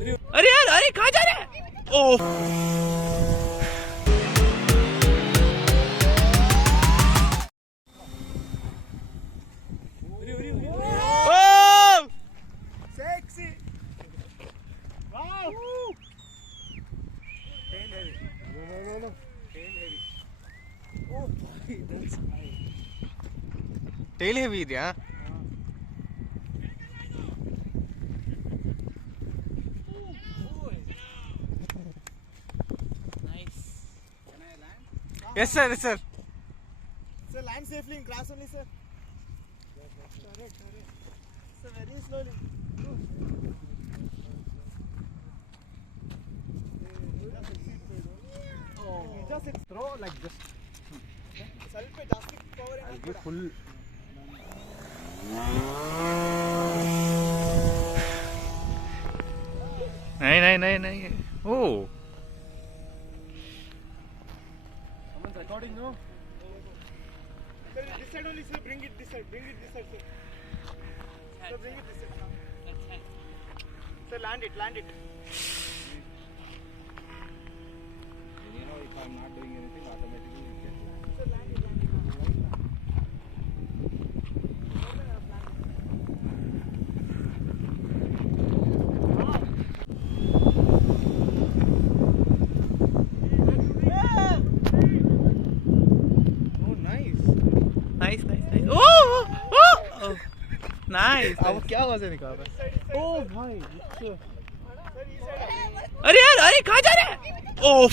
अरे यार, अरे कहाँ जा रहे हैं? ओह Sexy. Wow. Tail heavy. No. Tail heavy. Oh boy, that's high. Tile heavy ಇದೆಯಾ? Yes sir, yes sir. Sir, land safely in grass only, sir. Correct. Sir, very slowly. Just throw like this. ಸ್ವಲ್ಪ ಜಾಸ್ತಿ power ಇದೆ full नहीं. Oh. someone's recording, no? Sir, this side only, sir. Bring it this side, sir. Sir, bring it this side. Sir, land it. You know, if I'm not doing anything, automatically you get land. Sir, land it. Nice. Oh. Nice. अब क्या आवाज निकाल रहा है? ओ भाई, अरे यार, अरे कहाँ जा रहे हैं? ओह